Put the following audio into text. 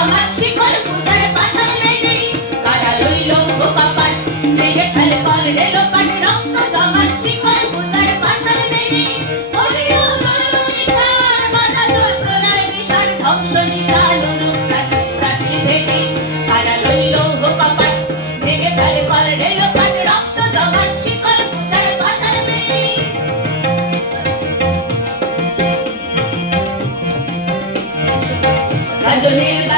জমাট শিকল পূজার পাশান মেলে কারা লইল কপাল ভেঙে ফেলে কল রেল পাট রক্ত জমাট শিকল পূজার পাশান মেলে হরিও নিশান বাধা তোর প্রলয় নিশান ধ্বংস নিশান অনুপ প্রাচীর ভেঙে কারা লইল কপাল ভেঙে ফেলে কল রেল পাট রক্ত জমাট শিকল পূজার পাশান মেলে গাজনের